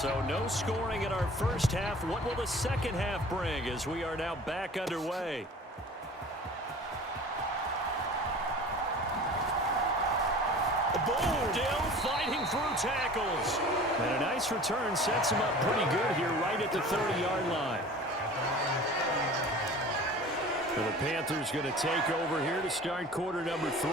So no scoring in our first half. What will the second half bring as we are now back underway? Boom! Still fighting through tackles. And a nice return sets him up pretty good here right at the 30-yard line. So the Panthers going to take over here to start quarter number 3.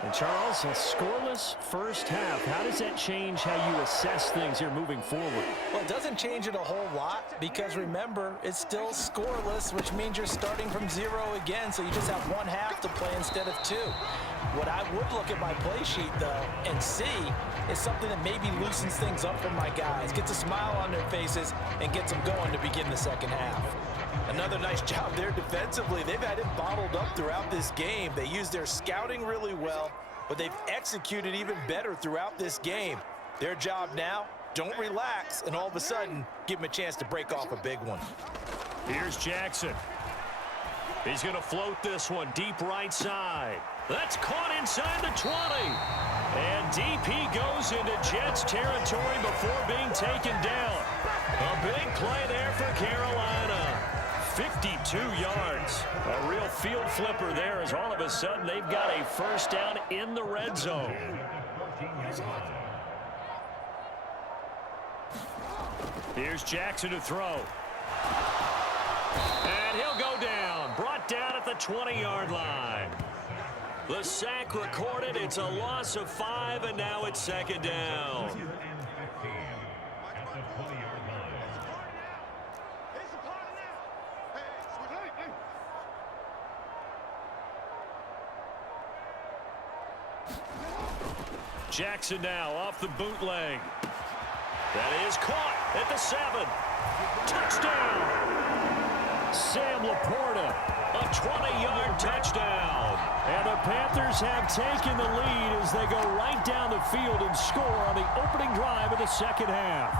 And Charles, a scoreless first half. How does that change how you assess things here moving forward? Well, it doesn't change it a whole lot because remember, it's still scoreless, which means you're starting from 0 again, so you just have one half to play instead of 2. What I would look at my play sheet, though, and see is something that maybe loosens things up for my guys, gets a smile on their faces, and gets them going to begin the second half. Another nice job there defensively. They've had it bottled up throughout this game. They used their scouting really well, but they've executed even better throughout this game. Their job now, don't relax, and all of a sudden, give them a chance to break off a big one. Here's Jackson. He's going to float this one deep right side. That's caught inside the 20. And DP goes into Jets territory before being taken down. A big play there for Carolina. 52 yards. A real field flipper there as all of a sudden they've got a first down in the red zone. Here's Jackson to throw. And he'll go down. Brought down at the 20-yard line. The sack recorded. It's a loss of 5, and now it's second down. Jackson now off the bootleg. That is caught at the 7. Touchdown. Sam Laporta, a 20-yard touchdown. And the Panthers have taken the lead as they go right down the field and score on the opening drive of the second half.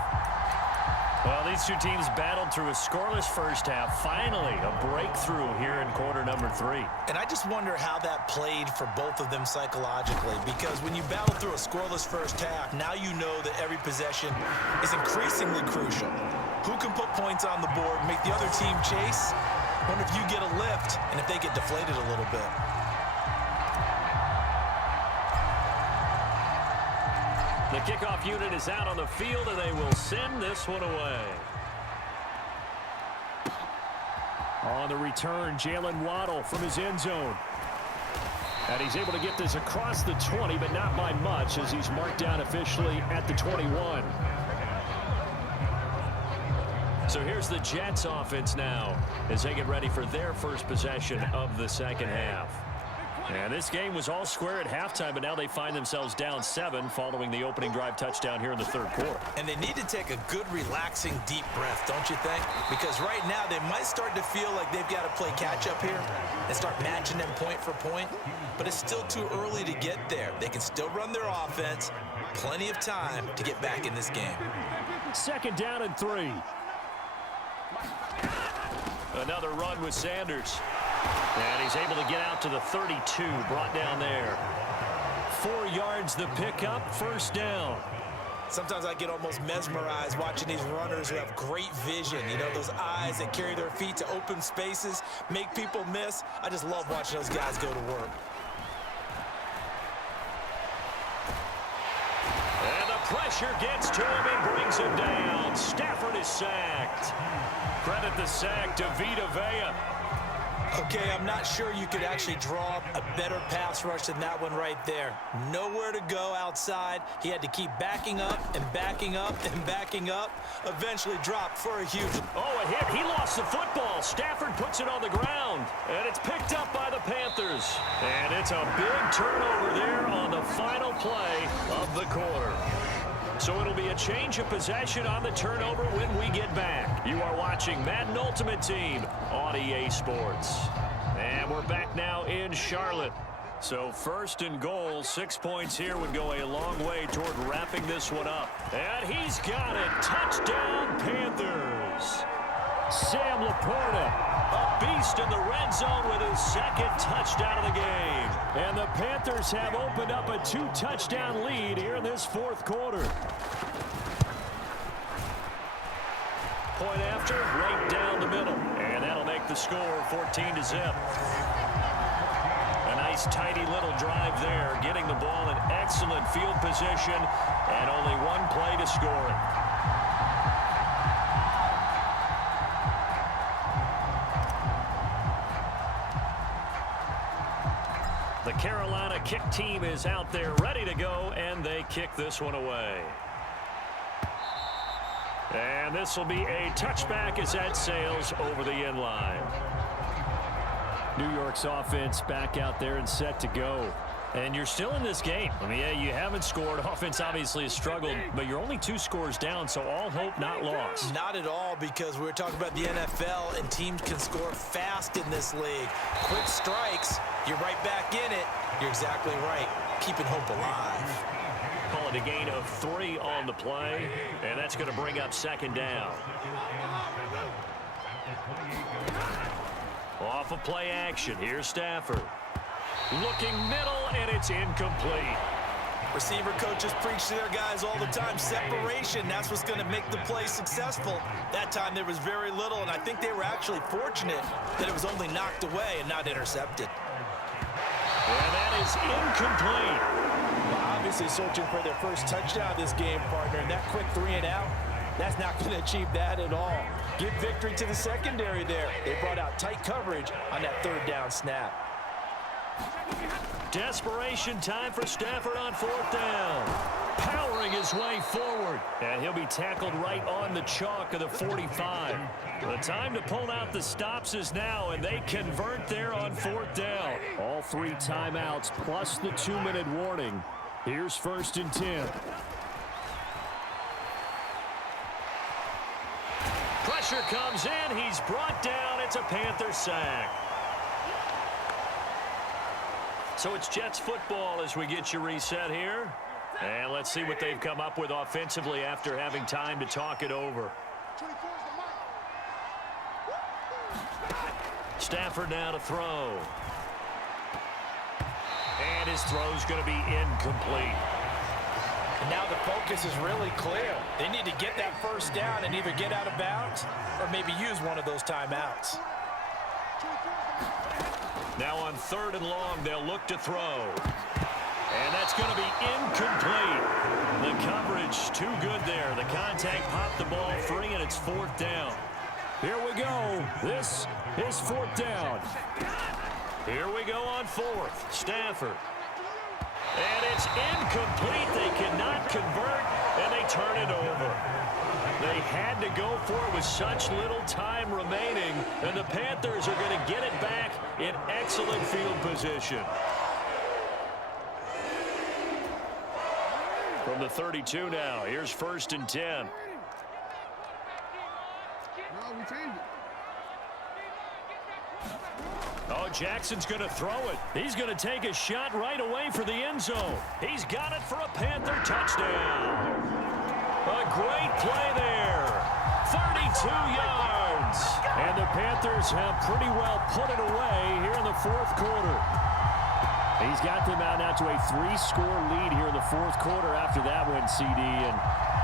Well, these two teams battled through a scoreless first half. Finally, a breakthrough here in quarter number 3. And I just wonder how that played for both of them psychologically, because when you battle through a scoreless first half, now you know that every possession is increasingly crucial. Who can put points on the board, make the other team chase? Wonder if you get a lift and if they get deflated a little bit. The kickoff unit is out on the field, and they will send this one away. On the return, Jalen Waddle from his end zone. And he's able to get this across the 20, but not by much, as he's marked down officially at the 21. So here's the Jets offense now as they get ready for their first possession of the second half. And this game was all square at halftime, but now they find themselves down 7 following the opening drive touchdown here in the third quarter. And they need to take a good, relaxing, deep breath, don't you think? Because right now they might start to feel like they've got to play catch-up here and start matching them point for point. But it's still too early to get there. They can still run their offense. Plenty of time to get back in this game. Second down and 3. Another run with Sanders. And he's able to get out to the 32, brought down there. 4 yards the pickup, first down. Sometimes I get almost mesmerized watching these runners who have great vision. You know, those eyes that carry their feet to open spaces, make people miss. I just love watching those guys go to work. And the pressure gets to him and brings him down. Stafford is sacked. Credit the sack to Vita Vea. Okay, I'm not sure you could actually draw a better pass rush than that one right there. Nowhere to go outside. He had to keep backing up and backing up and backing up. Eventually dropped for a huge... Oh, a hit. He lost the football. Stafford puts it on the ground. And it's picked up by the Panthers. And it's a big turnover there on the final play of the quarter. So it'll be a change of possession on the turnover when we get back. You are watching Madden Ultimate Team on EA Sports. And we're back now in Charlotte. So first and goal, 6 points here would go a long way toward wrapping this one up. And he's got it. Touchdown, Panthers. Sam Laporta, a beast in the red zone with his second touchdown of the game. And the Panthers have opened up a 2-touchdown lead here in this fourth quarter. point after, right down the middle. And that'll make the score 14-0. A nice, tidy little drive there, getting the ball in excellent field position, and only one play to score it. The Carolina kick team is out there ready to go, and they kick this one away. And this will be a touchback as that sails over the end line. New York's offense back out there and set to go. And you're still in this game. I mean, yeah, you haven't scored. Offense obviously has struggled, but you're only 2 scores down, so all hope not lost. Not at all, because we were talking about the NFL, and teams can score fast in this league. Quick strikes, you're right back in it. You're exactly right. Keeping hope alive. Call it a gain of 3 on the play, and that's going to bring up second down. Off of play action, here's Stafford. Looking middle, and it's incomplete. Receiver coaches preach to their guys all the time. Separation, that's what's going to make the play successful. That time there was very little, and I think they were actually fortunate that it was only knocked away and not intercepted. And that is incomplete. Well, obviously searching for their first touchdown this game, partner, and that quick 3 and out, that's not going to achieve that at all. Give victory to the secondary there. They brought out tight coverage on that 3rd down snap. Desperation time for Stafford on 4th down. Powering his way forward. And he'll be tackled right on the chalk of the 45. The time to pull out the stops is now, and they convert there on 4th down. All 3 timeouts plus the 2-minute warning. Here's 1st and 10. Pressure comes in. He's brought down. It's a Panther sack. So it's Jets football as we get you reset here. And let's see what they've come up with offensively after having time to talk it over. Stafford now to throw. And his throw's going to be incomplete. And now the focus is really clear. They need to get that 1st down and either get out of bounds or maybe use one of those timeouts. Now on 3rd and long, they'll look to throw. And that's going to be incomplete. The coverage too good there. The contact popped the ball free, and it's 4th down. Here we go. This is 4th down. Here we go on 4th. Stafford. And it's incomplete. They cannot convert, and they turn it over. They had to go for it with such little time remaining, and the Panthers are going to get it back in excellent field position. From the 32 now, here's 1st and 10. Oh, Jackson's going to throw it. He's going to take a shot right away for the end zone. He's got it for a Panther touchdown. A great play there. 32 yards. And the Panthers have pretty well put it away here in the 4th quarter. He's got them out now to a 3-score lead here in the 4th quarter after that one, CD. And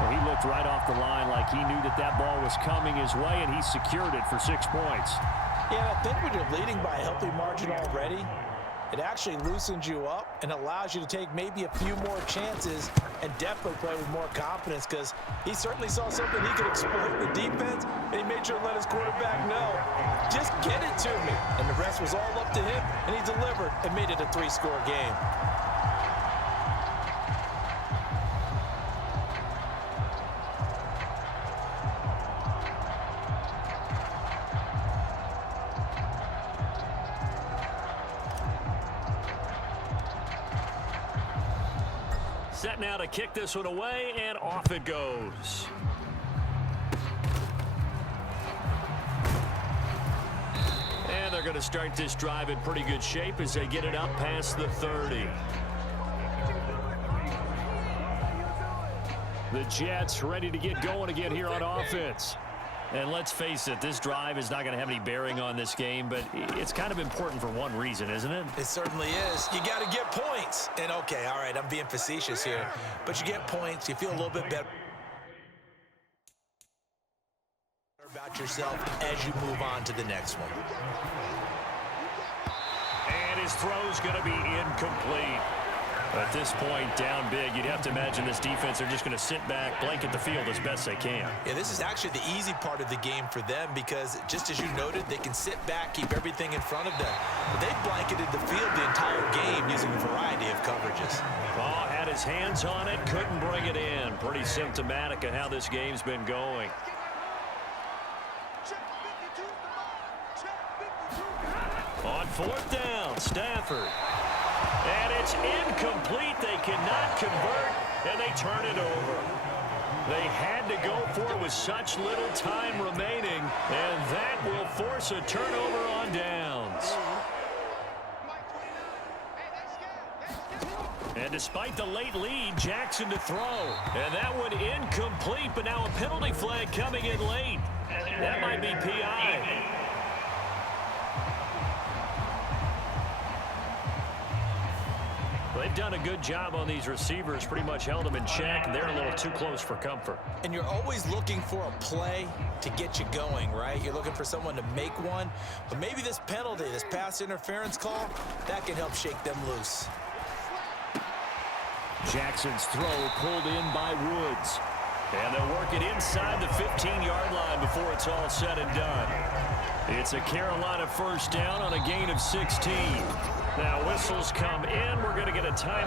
well, he looked right off the line like he knew that that ball was coming his way, and he secured it for 6 points. Yeah, I think when you're leading by a healthy margin already, it actually loosens you up and allows you to take maybe a few more chances and definitely play with more confidence, because he certainly saw something he could exploit the defense, and he made sure to let his quarterback know, just get it to me. And the rest was all up to him, and he delivered and made it a 3-score game. Set now to kick this one away, and off it goes. And they're going to start this drive in pretty good shape as they get it up past the 30. The Jets ready to get going again here on offense. And let's face it, this drive is not going to have any bearing on this game, but it's kind of important for one reason, isn't it? It certainly is. You got to get points. And okay, all right, I'm being facetious here, but you get points, you feel a little bit better about yourself as you move on to the next one. And his throw's going to be incomplete. At this point, down big, you'd have to imagine this defense are just going to sit back, blanket the field as best they can. Yeah, this is actually the easy part of the game for them because, just as you noted, they can sit back, keep everything in front of them. But they've blanketed the field the entire game using a variety of coverages. Oh, had his hands on it, couldn't bring it in. Pretty symptomatic of how this game's been going. On fourth down, Stafford. And it's incomplete. They cannot convert, and they turn it over. They had to go for it with such little time remaining, and that will force a turnover on downs. And despite the late lead, Jackson to throw. And that one incomplete, but now a penalty flag coming in late. That might be PI. They've done a good job on these receivers, pretty much held them in check. They're a little too close for comfort. And you're always looking for a play to get you going, right? You're looking for someone to make one. But maybe this penalty, this pass interference call, that can help shake them loose. Jackson's throw pulled in by Woods. And they'll work it inside the 15-yard line before it's all said and done. It's a Carolina first down on a gain of 16. Now whistles come in. We're going to get a time.